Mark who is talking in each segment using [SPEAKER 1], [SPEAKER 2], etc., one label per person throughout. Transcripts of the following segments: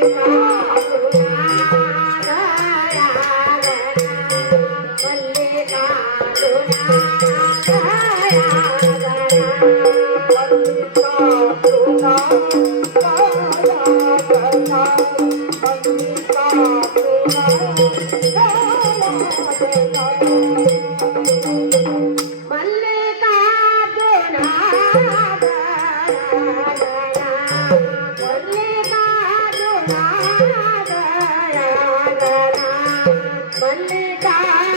[SPEAKER 1] Thank you. God.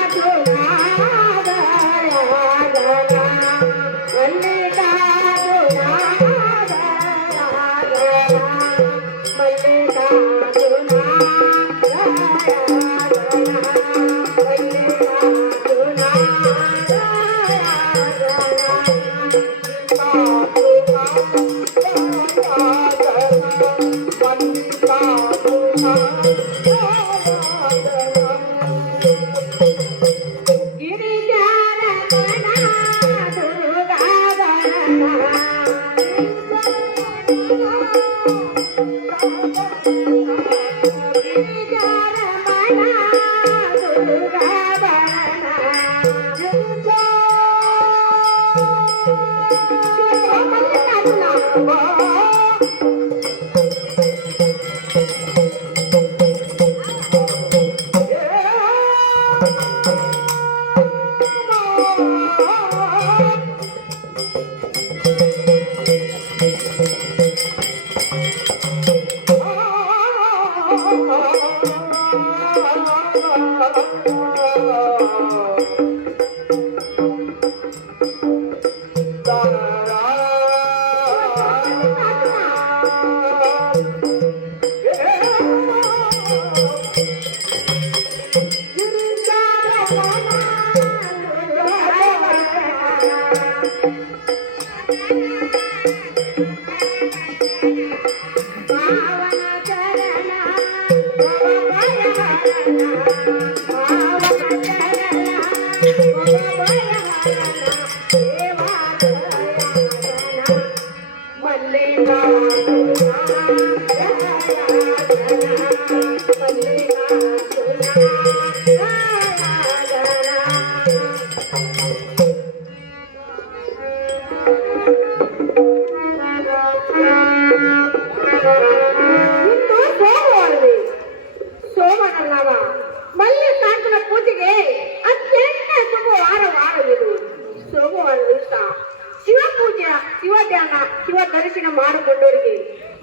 [SPEAKER 1] ಶಿವನನ್ನ Shiva ದರ್ಶನ ಮಾಡಿಕೊಂಡವರಿಗೆ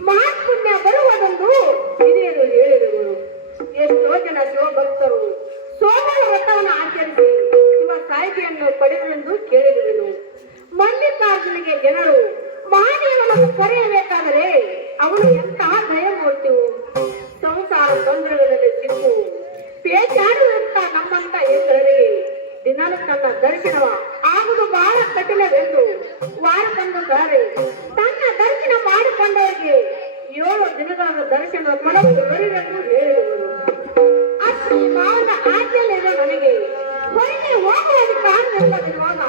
[SPEAKER 1] ಮಹಾತ್ಮುಣ್ಯ ಬರುವುದೊಂದು ಹಿರಿಯರು ಹೇಳಿದರು. ಎಷ್ಟೋ ಜನ ಶಿವಭಕ್ತರು ಸೋಮವಾರ ವ್ರತವನ್ನು ಆಚರಿಸಿ ಶಿವ ಸಾಯಿಗೆಯನ್ನು ಪಡೆದರೆಂದು ಕೇಳಿದರು ಮಲ್ಲಿಕಾರ್ಜುನಿಗೆ ಜನರು, ಮಹಾದೇವನನ್ನು ಕರೆಯಬೇಕಾದರೆ ಅವನು ಎಂತಹ ದಯಮೂರ್ತಿವು ಸಂಸಾರ ತೊಂದರೆಗಳಲ್ಲಿ ಸಿಕ್ಕು. ಅಂತ ನಮ್ಮಂತ ಇಂದ್ರರಿಗೆ ದಿನ ತನ್ನ ದರ್ಶನವ? ಆಗುದು ಬಹಳ ಕಠಿಣವೆಂದು ವಾರಕ್ಕೊಂದು ಬಾರಿ ತನ್ನ ದರ್ಶನ ಮಾಡಿಕೊಂಡವರಿಗೆ ಏಳು ದಿನಗಳ ದರ್ಶನ ಮಾಡಲು ಬರಿವೆಂದು ಹೇಳುವುದು ಅಷ್ಟು ಕಾಲದ ಆಜ್ಞೆಯಲ್ಲಿರುವ ನನಗೆ ಹೊರಗೆ ಹೋಗುವುದು ಕಾರಣವಿಲ್ಲದಿರುವಾಗ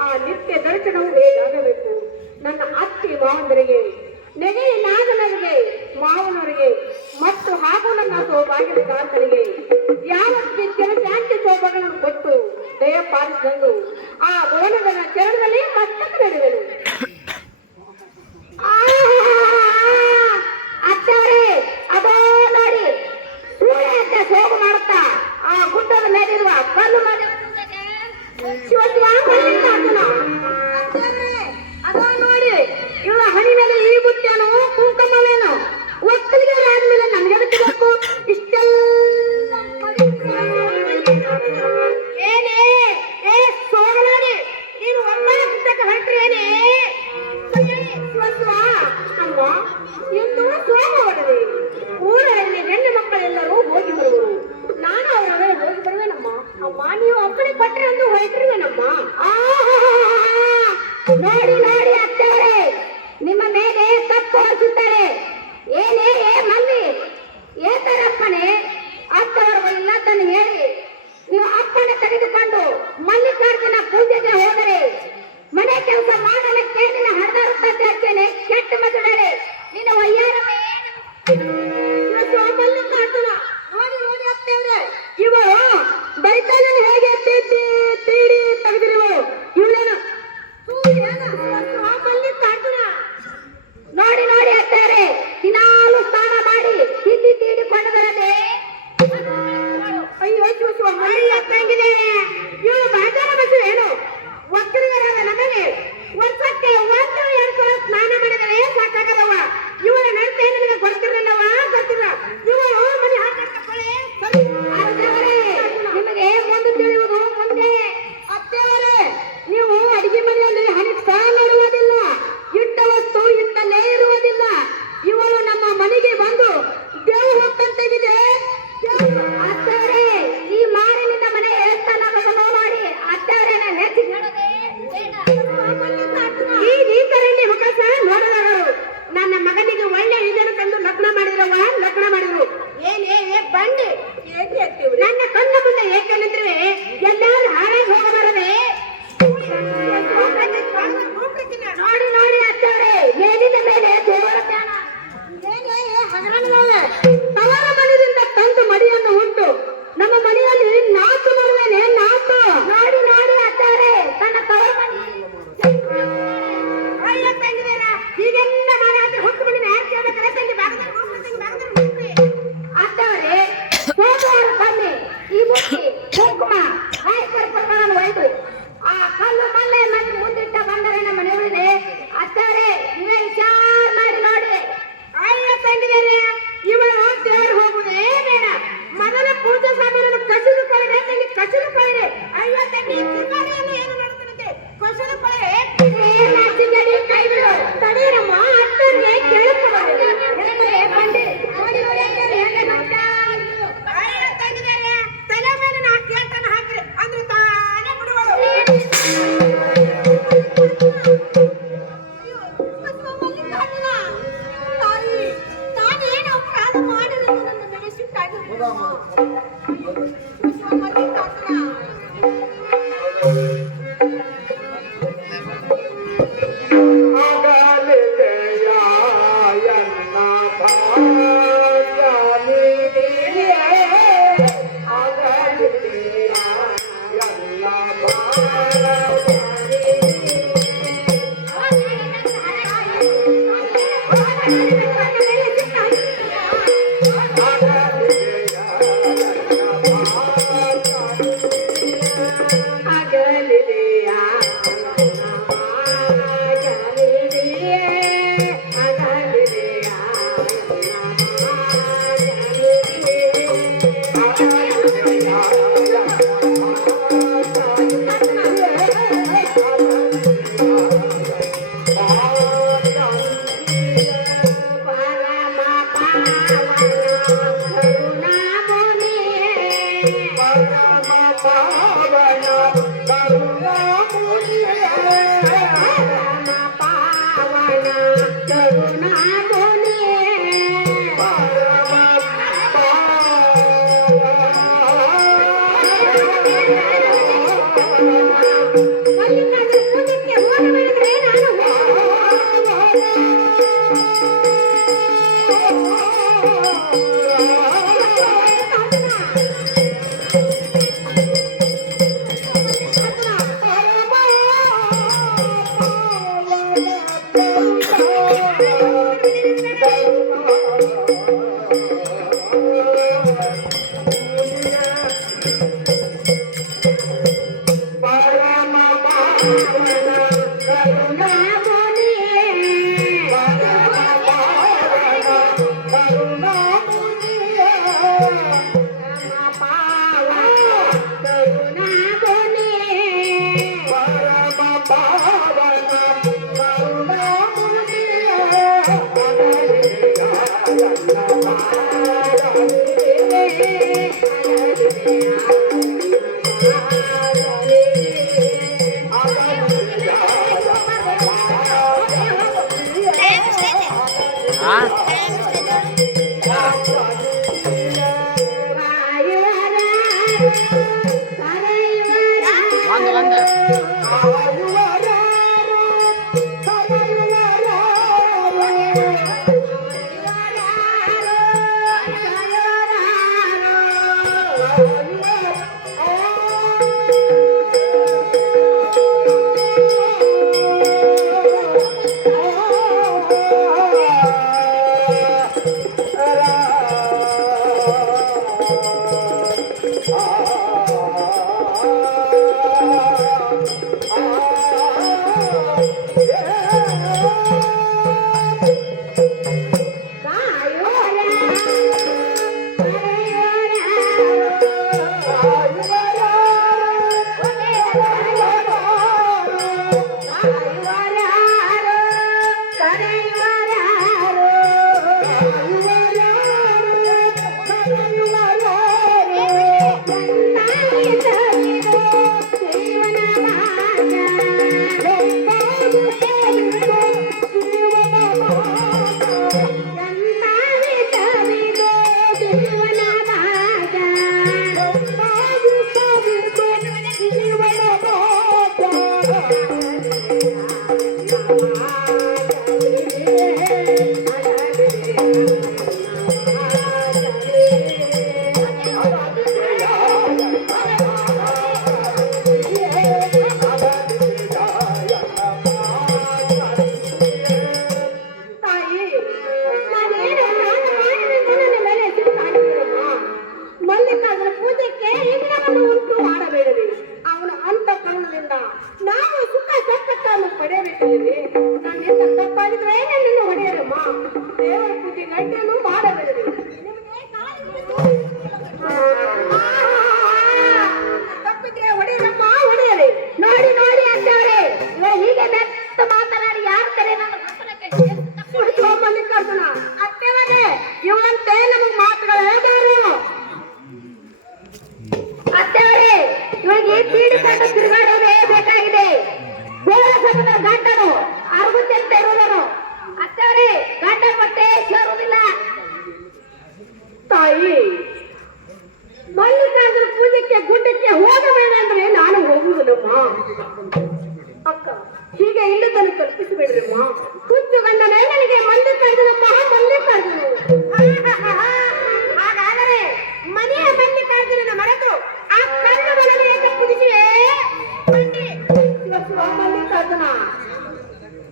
[SPEAKER 1] ಆ ನಿತ್ಯ ದರ್ಶನವು ಹೇಗಾಗಬೇಕು? ನನ್ನ ಅತ್ತಿ ಮಾವಂದರಿಗೆ Marina. Thank you. Thank you.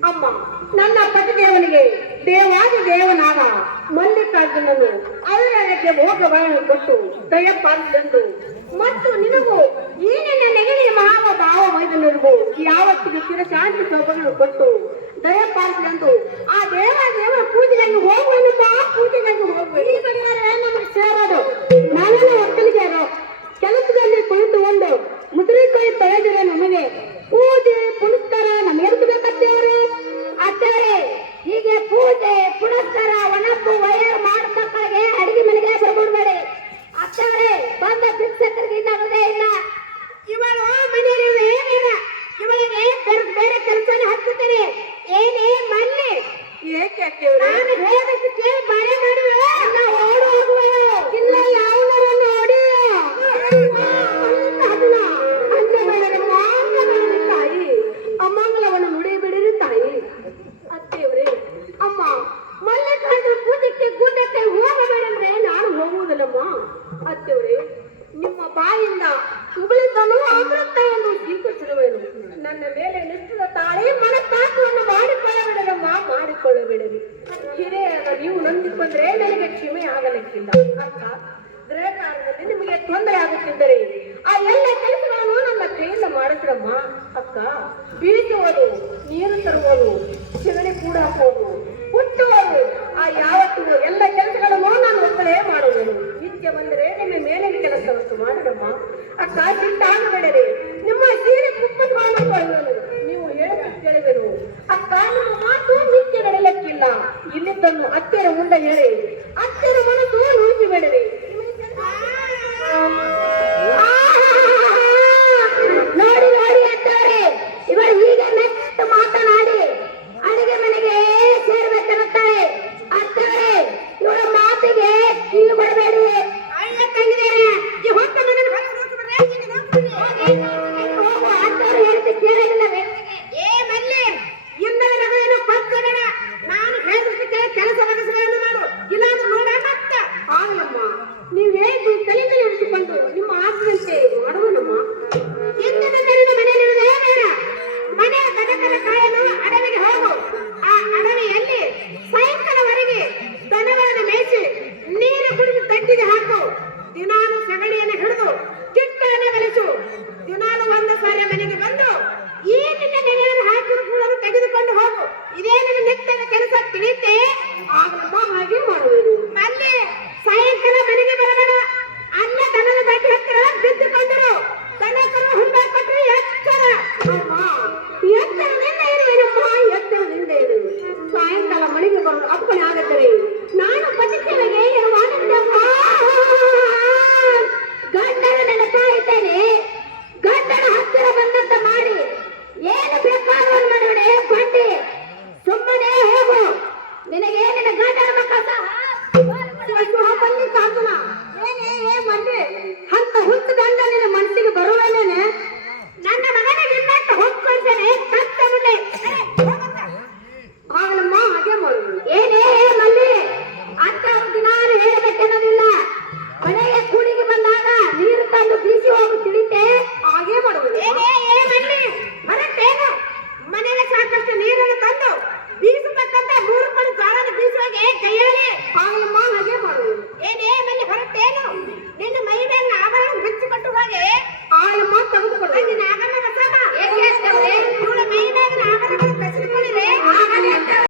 [SPEAKER 1] ಅಮ್ಮ, ನನ್ನ ಪತಿದೇವನಿಗೆ ದೇವಾದಿ ದೇವನಾದ ಮಲ್ಲಿಕಾರ್ಜುನನು ಅವರಕ್ಕೆ ಭೋಗಗಳನ್ನು ಕೊಟ್ಟು ದಯಪಾಲಿಸಿದಂತು ಮತ್ತು ನಿನಗೂ ಈ ನನ್ನ ನೆಗಡಿ ಮಹಾವ ಭಾವ ಮೈದನರಿಗೂ ಯಾವತ್ತಿಗೆ ಚಿರಶಾಂತಿ ಶೋಭಗಳು ಕೊಟ್ಟು ದಯಪಾಲಿಸಿದಂತು ಆ ದೇವ ದೇವರ ಪೂಜೆಯನ್ನು ಹೋಗುವನು. ಆ ಪೂಜೆಯನ್ನು ಹೋಗುವ ನಮಗೆ ಸೇರೋದು? ನಾವೆಲ್ಲ ಒಕ್ಕಲಿಗೆ ಕೆಲಸದಲ್ಲಿ ಕುಳಿತು ಒಂದು ಮುದ್ರಿ ಕೈ ತೊಳೆದಿರೋ ನಮಗೆ ಪೂಜೆ ಪುನಸ್ಕಾರ ನಮ್ಗೆ ಬೇಕತ್ತೇವ್ರಿ ಅತ್ತೇವ್ರಿ ಹೀಗೆ ಪೂಜೆ ಪುನಸ್ಕಾರ ಒಣಪು ತಾಯಿಯಿಂದ ಉಗುಳಿದನು ಅಮೃತವನ್ನು ಸ್ವೀಕರಿಸಿರುವೆನು. ನನ್ನ ಮೇಲೆ ನಿಷ್ಠದ ತಾಳಿ ಮನಸ್ತಾಪವನ್ನು ಮಾಡಿಕೊಳ್ಳಬೇಡದಮ್ಮ ಮಾಡಿಕೊಳ್ಳಬೇಡಿರಿ. ಹಿರಿಯರ, ನೀವು ನಂದಿಕೊಂಡ್ರೆ ನನಗೆ ಕ್ಷಮೆ ಆಗಲಿಕ್ಕಿಲ್ಲ. ಅರ್ಥ ಗೃಹ ನಿಮಗೆ ತೊಂದರೆ ಆಗುತ್ತಿದ್ದರೆ, ಆ ಎಲ್ಲ ಕೆಲಸಗಳನ್ನು ನನ್ನ ಕೈಯಿಂದ ಮಾಡಿದ್ರಮ್ಮ ಅಕ್ಕ, ಬೀಸುವುದು, ನೀರು ತರುವುದು ಚಿಗಣಿ ಕೂಡ ಹಾಕೋದು ಹುಟ್ಟುವುದು, ಆ ಯಾವ கைகளை